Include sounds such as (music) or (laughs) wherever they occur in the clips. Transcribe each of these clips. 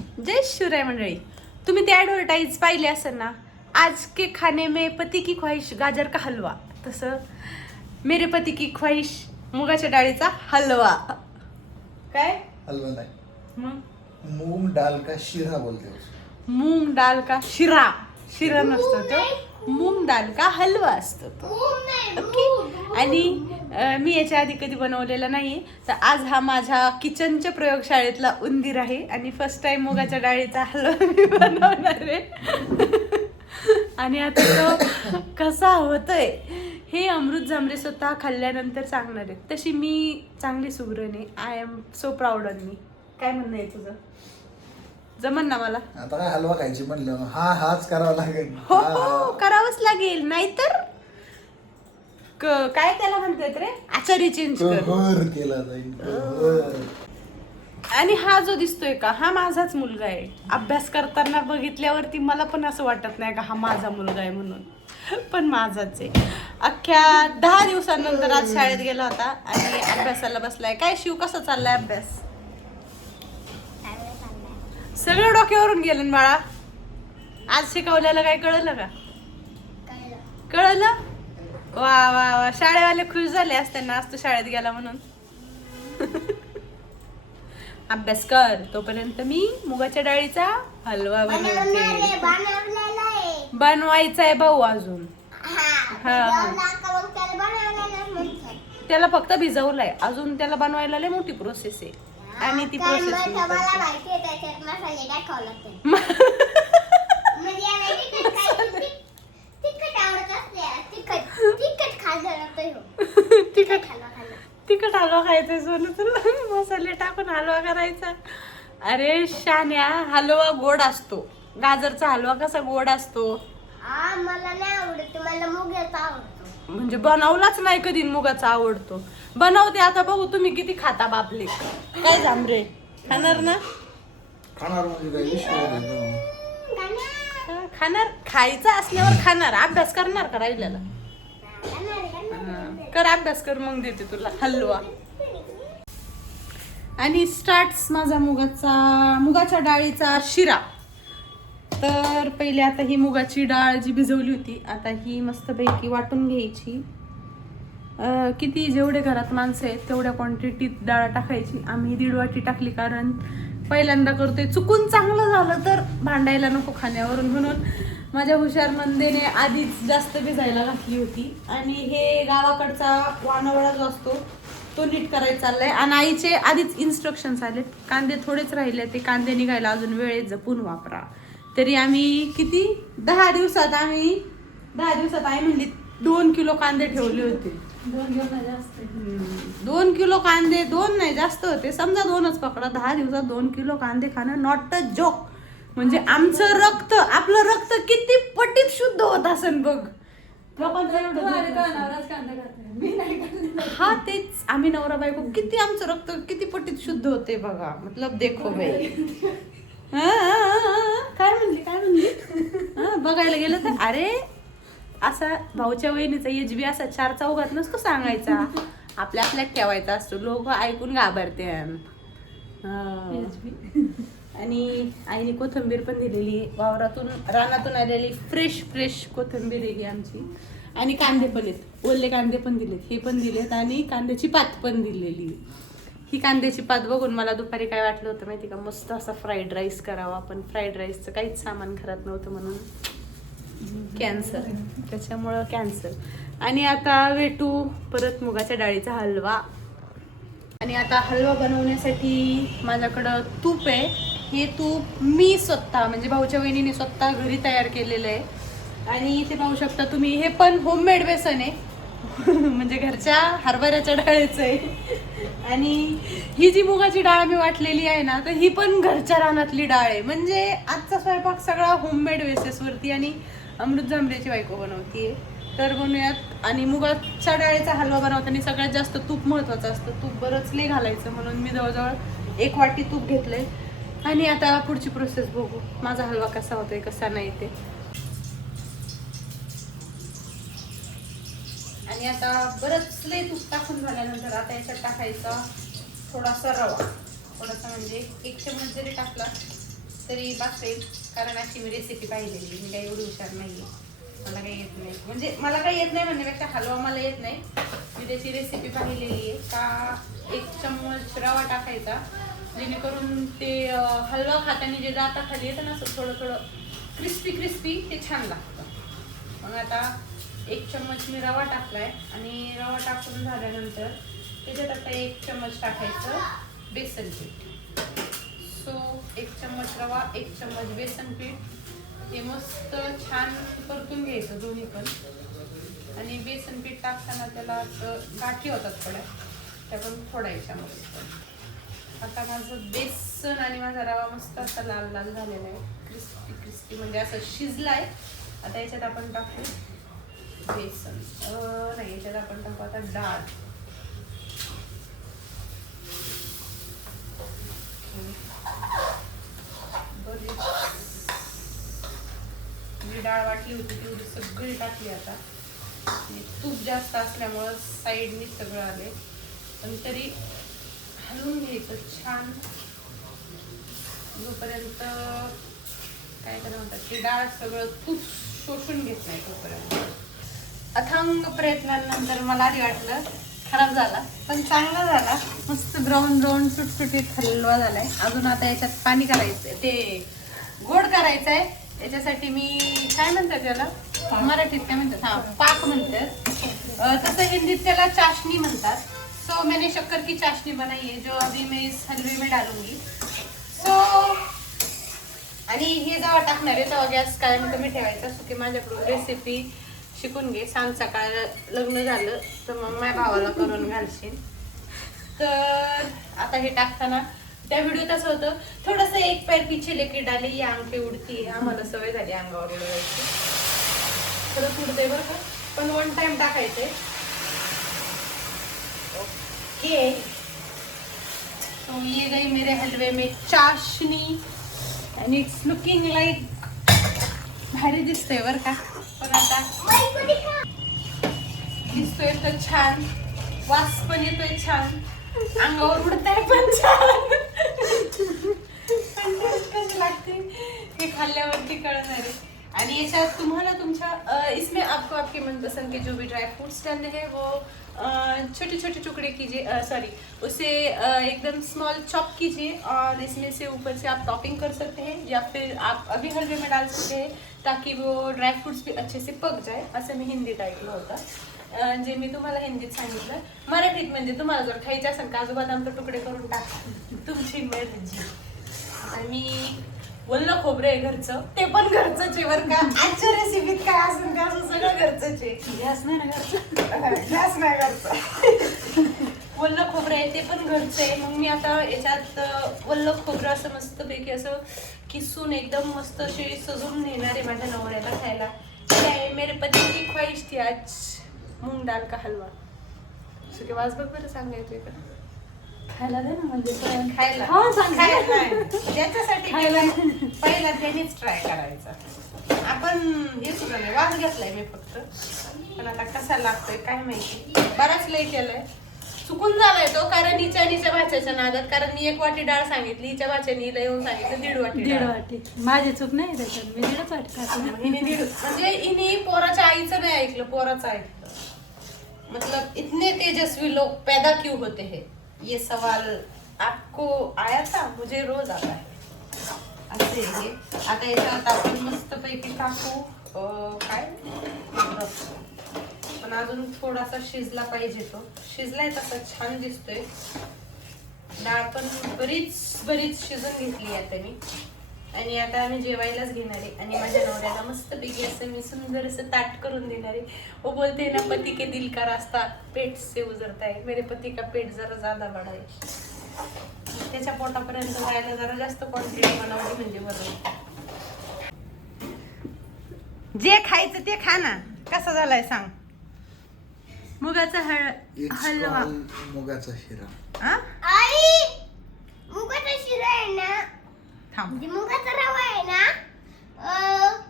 जय शिवराय मंडळी. तुम्ही ती ॲडव्हर्टाईज पाहिली असेल ना आज के खाने में पती की ख्वाहिश गाजर का हलवा. तसं मेरे पती की ख्वाहिश मुगाच्या डाळीचा हलवा. काय? हलवा नाही. मग? मूंग डाल का शिरा बोलते. मूंग डाल का शिरा. शिरा नसतो तो. मूंग डाल का हलवा असतो तो. ओके आणि मी याच्या आधी कधी बनवलेला नाही तर आज हा माझ्या किचनच्या प्रयोगशाळेतला उंदीर आहे. आणि फर्स्ट टाइम मुगाच्या डाळीचा हलवा मी बनवणार आहे. आणि आता तो कसा होतोय हे अमृत जांभरे स्वतः खाल्ल्यानंतर सांगणार आहे. तशी मी चांगली सुगरण आहे. I am so proud on मी काय म्हणणं आहे तुझं? जमन ना मला. आता काय हलवा खायची म्हणलं हा हाच करावा लागेल. हो हा. करावंच लागेल. नाहीतर क- काय त्याला म्हणतात रे? आचार्य चेंज कर. कहर केला जाईल कहर. आणि हा जो दिसतोय का हा माझाच मुलगा आहे. अभ्यास करताना बघितल्यावरती मला पण असं वाटत नाही का हा माझा मुलगा आहे म्हणून. पण माझाच आहे. अख्ख्या दहा दिवसानंतर आज शाळेत गेला होता आणि अभ्यासाला बसलाय. काय शिव कसा चाललाय अभ्यास? सगळं डोक्यावरून गेलं बाळा. आज शिकवल्याला काय कळलं का? कळलं? वा वा वा. शाळेवाले खुश झाले असताना आज तू शाळेत गेला म्हणून. (laughs) अभ्यास कर. तोपर्यंत मी मुगाच्या डाळीचा हलवा बनवते. बनवायचा आहे भाऊ अजून. त्याला फक्त भिजवलंय. अजून त्याला बनवायला लय मोठी प्रोसेस आहे. आणि ती प्रोसेस (laughs) (laughs) तिखट हलवा खायचा सोनं तुला मसाले टाकून हलवा करायचा. अरे शान्या हलवा गोड असतो. गाजरचा हलवा कसा गोड असतो? मला नाही आवडत. मला मुग्याचा आवडतो. म्हणजे बनवलाच नाही कधी मुगाचा आवडतो. बनवते आता बघू तुम्ही किती खाता बापले. काय जांभरे खाणार ना? खाणार म्हणजे काय विषय नाही. हा, खाणार? खायचं असल्यावर खाणार. अभ्यास करणार का राहिलेला? हा, कर अभ्यास कर मग देते तुला. हलवा. आणि स्टार्ट माझा मुगाचा मुगाच्या डाळीचा शिरा. तर पहिले आता ही मुगाची डाळ जी भिजवली होती आता ही मस्तपैकी वाटून घ्यायची. किती जेवढे घरात माणसं आहेत तेवढ्या क्वांटिटीत डाळ टाकायची. आम्ही दीड वाटी टाकली कारण पहिल्यांदा करतोय. चुकून चांगलं झालं तर भांडायला नको खाण्यावरून म्हणून माझ्या हुशार नंदेने आधीच जास्त भिजायला घातली होती. आणि हे गावाकडचा वानवळा जो असतो तो नीट करायचा चाललाय. आणि आईचे आधीच इन्स्ट्रक्शन्स आले कांदे थोडेच राहिले ते कांदे निघायला अजून वेळेत जपून वापरा. तरी आम्ही किती? दहा दिवसात आम्ही दहा दिवसात आई म्हणली दोन किलो कांदे ठेवले होते. दोन किलो कांदे दोन नाही जास्त होते. समजा दोनच पकडा दहा दिवसात दोन किलो कांदे खाणं नॉट अ जोक म्हणजे आमचं रक्त आपलं रक्त किती पटीत शुद्ध होत असेल बघ. हा तेच आम्ही नवरा बायको किती आमचं रक्त किती पटीत शुद्ध होते बघा. मतलब देखो बाई. काय म्हणली काय म्हणली? बघायला गेलं तर अरे असा भाऊच्या वहिनीचा एच बी असा चार चौघात नसतो सांगायचा. आपल्या आपल्यात ठेवायचा असतो. लोक ऐकून घाबरते आणि आईने कोथिंबीर पण दिलेली. वावरातून रानातून आलेली फ्रेश फ्रेश कोथिंबीर आहे ही आमची. आणि कांदे पण आहेत. ओले कांदे पण दिलेत हे पण दिलेत. आणि कांद्याची पात पण दिलेली. ही कांद्याची पात बघून मला दुपारी काय वाटलं होतं माहिती का? मस्त असा फ्राईड राईस करावा. पण फ्राईड राईसचं काहीच सामान घरात नव्हतं म्हणून. कॅन्सर त्याच्यामुळं कॅन्सर आणि आता वेटू परत मुगाच्या डाळीचा हलवा. आणि आता हलवा बनवण्यासाठी माझ्याकडं तूप आहे. हे तूप मी स्वतः म्हणजे भाऊच्या वहिनीने स्वतः घरी तयार केलेलं आहे. आणि इथे पाहू शकता तुम्ही हे पण होममेड बेसन आहे. (laughs) म्हणजे घरच्या हरभऱ्याच्या डाळीचं आहे आणि ही जी मुगाची डाळ मी वाटलेली आहे ना तर ही पण घरच्या रानातली डाळ आहे. म्हणजे आजचा स्वयंपाक सगळा होममेड वेसेसवरती आणि अमृत जांभरेची बायको बनवतीये. तर बनवूयात. आणि मुगाच्या डाळीचा हलवा बनवताना सगळ्यात जास्त तूप महत्वाचं असतं. तूप बरंच लय घालायचं म्हणून मी जवळजवळ एक वाटी तूप घेतलंय. आणि आता पुढची प्रोसेस बघू. माझा हलवा कसा होतोय कसा नाही ते. आणि आता बरंच लय तूप टाकून झाल्यानंतर आता याच्यात टाकायचा थोडासा रवा. थोडासा म्हणजे एक चमच जरी टाकला तरी बघेल कारण अशी मी रेसिपी पाहिलेली मी काही एवढी हुशार नाही मला काही येत नाही. म्हणजे मला काही येत नाही म्हणण्यापेक्षा हलवा मला येत नाही. मी त्याची रेसिपी पाहिलेली आहे. का एक चम्मच रवा टाकायचा. जेणेकरून ते हलवा खाताना जे दाता खाली येतं ना असं थोडं थोडं क्रिस्पी क्रिस्पी ते छान लागतं. मग आता एक चम्मच मी रवा टाकलाय आणि रवा टाकून झाल्यानंतर त्याच्यात आता एक चम्मच टाकायचं बेसन पीठ. सो एक चम्मच रवा एक चम्मच बेसन पीठ. हे मस्त छान परतून घ्यायचं दोन्ही पण. आणि बेसन पीठ टाकताना त्याला गाठी होतात थोड्या. त्या पण फोडायच्या मस्त. आता माझं बेसन आणि माझा रवा मस्त असा लाल लाल झालेला आहे. क्रिस्पी क्रिस्पी म्हणजे असं शिजलाय. आता याच्यात आपण टाकू. बेसन. नाही याच्यात आपण टाकू आता डाळ. जी डाळ वाटली होती तेवढी सगळी टाकली आता. तूप जास्त असल्यामुळं साईडनी सगळं आले पण तरी हलवून घ्यायचं छान. जोपर्यंत काय करा म्हणतात ते डाळ सगळं तूप शोषून घेत नाही तोपर्यंत. अथांग प्रयत्नानंतर मला आधी वाटलं खराब झाला पण चांगला झाला. मस्त ब्राऊन ब्राऊन सुटसुटीत हलवा झालाय. अजून आता याच्यात पाणी करायचंय. ते गोड करायचंय. याच्यासाठी मी काय म्हणतात त्याला? मराठीत काय म्हणतात? हा पाक म्हणतात. तसं हिंदीत त्याला चाशणी म्हणतात. सो मैंने शक्कर की चाशनी बनाई है जो अभी मैं इस हलवे में डालूंगी. सो आणि हे जेव्हा टाकणार आहे तेव्हा गॅस कायम कमी ठेवायचा सो की माझ्याकडून रेसिपी शिकून घे. सांग सकाळ लग्न झालं तर मग माझ्या भावाला करून घालशील. तर आता हे टाकताना त्या व्हिडिओत असं होतं थोडस एक पैर पिछे लेके आली या अंगठी उडती. आम्हाला सवय झाली अंगावर उडवायची. खरंच पुढते बरं का? पण वन टाइम टाकायचे ओके. तो ये गई मेरे हलवे में चाशनी. And इट्स लुकिंग like भारी दिसतंय बर का? पण आता दिसतोय तो छान. वास पण येतोय छान. अंगावर उडताय पण छान. कशी लागते हे खाल्ल्यावरती कळणार आहे. आणि याच्यात तुम्हाला तुमच्या इसमें आपको आपके मनपसंद के जो भी ड्राई फ्रूट्स डालने हैं वो छोटे छोटे टुकड़े कीजिए सॉरी उसे एकदम स्मॉल चॉप कीजिए और इसमें से ऊपर से आप टॉपिंग कर सकते हैं या फिर आप अभी हलवे में डाल सकते हैं. ताकि वो ड्राई फ्रूट्स भी अच्छे से पक जाए असं मी हिंदीत ऐकलं होतं. जे मी तुम्हाला हिंदीत सांगितलं मराठीत म्हणजे तुम्हाला जर खायचं असेल काजू बदामचे तुकडे करून टाका. तुमची मर्जी. आणि वल्ल खोबरे आहे घरचं. ते पण घरचं आहे बरं का. आजच्या रेसिपीत काय असेल का असं सगळं घरचंच आहे. गॅस नाही ना घरचं? गॅस नाही घरचं. वल्ल खोबरं आहे ते पण घरचं आहे. मग मी आता याच्यात वल्ल खोबरं असं मस्तपैकी असं किसून एकदम मस्त असे सजवून नेणार आहे माझ्या नवऱ्याला खायला. काय मेरे पती की ख्वाहिश थी आज मूंग डाल का हलवा. सुके वाज बघ बरं सांगायचं का? खायला दे ना म्हणजे. खायला. हा, सांग. खायला पहिला त्यानेच ट्राय करायचा. आपण हे सुद्धा नाही वास घेतलाय मी फक्त. पण आता कसा लागतोय काय माहिती. बराच लई केलाय चुकून झालाय तो कारण हिच्या हिच्या भाच्याच्या नादात. कारण मी एक वाटी डाळ सांगितली हिच्या भाच्याने हिला येऊन सांगितलं दीड वाटी दीड डाळ. वाटी. माझी चूक नाही त्याच्यात मी दीडच वाटी खाते. हिने दीड म्हणजे हिने पोराच्या आईचं नाही ऐकलं पोराचं ऐकलं. मतलब इतने तेजस्वी लोग पैदा क्यों होते हैं? ये सवाल आपको आया था? मुझे रोज आता है। असे हे. आता याच्यात आपण मस्त पैकी टाकू. अं, काय. पण अजून थोडासा शिजला पाहिजे तो. शिजलाय तसा छान दिसतोय. डाळ पण बरीच बरीच शिजून घेतली आता मी आणि आता आम्ही जेवायलाच घेणार आहे. आणि माझ्या नवऱ्याला मस्त पैकी असं मी सुंदर असं ताट करून देणार आहे. वो बोलते ना पती के दिल का रास्ता पेट से उजरता है. मेरे पती का पेट जरा ज्यादा बडा आहे त्याच्या पोटापर्यंत जायला जरा जास्त क्वांटिटी बनवली म्हणजे बरं. जे खायचं ते खा ना. कसं झालाय सांग. मुगाचा हळ It's हलवा. called मुगाचा शिरा. हा आई मुगाचा शिरा आहे ना? थांब. म्हणजे मुगाचा रवा आहे ना? अं,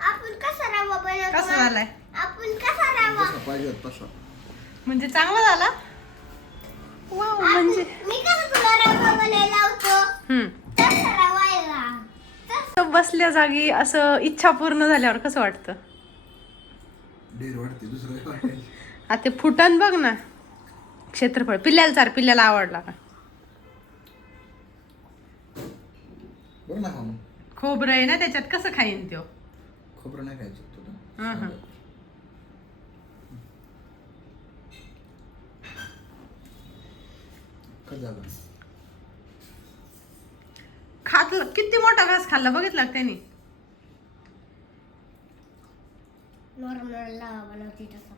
आपण कसा रवा बनवतो कसा झालाय? आपण कसा रवा? पाहिजे तसा म्हणजे चांगला झाला? वाव म्हणजे आपण- मी कसा तुला रवा बनायला लावतो? हम्म. तसा रवा आहे का बसल्या जागी असं इच्छा पूर्ण झाल्यावर कसं वाटतं? ढेर वाटते दुसरं काय? वाटायचं आता ते फुटन बघ ना. क्षेत्रफळ. पिल्ल्याला चार पिल्ल्याला आवडला का? बघ ना खाऊन. खोबरं आहे ना त्याच्यात? कसं खाईन त्यो? खोबरं नाही खायचं तुला. हं, हं. कसं झालं खात किती मोठा घास खाल्ला बघितला का त्यांनी? नॉर्मल लावा बनवते तसं.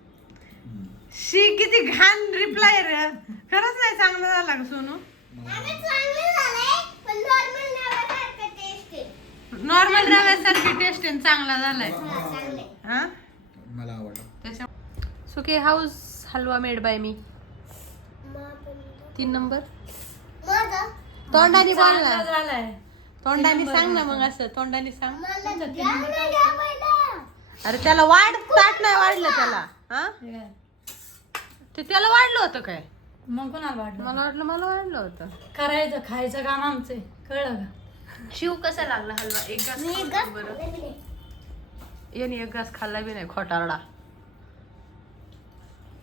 शी किती घाण रिप्लाय रे. खरंच नाही चांगलं झाला का सोनू. आम्ही चांगलं झालंय पण नॉर्मल रव्यासारखी टेस्ट आहे. चांगला झालाय. हा, चांगले हा? मला आवडलं. त्याच्या सुके हाऊस हलवा मेड बाय मी तीन नंबर माझं तोंडाने बोल चांगला ना झालाय. तोंडाने सांग ना मग असं तोंडाने सांग. अरे त्याला वाढ ताट नाही वाढलं त्याला. हा? ते त्याला वाढलं होतं काय? मग कोणाला वाटलं मला वाटलं मला वाढलं होतं. करायचं खायचं काम आमचं. कळलं का? शिव कसा लागला हलवा? एक घास खाऊन बघ बरं. याने एक घास खाल्ला बी नाही खोटारडा.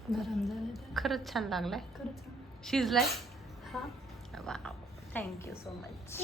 गरम झालं खरंच छान लागलाय. खरंच. शिजलाय? हा. Wow thank you so much.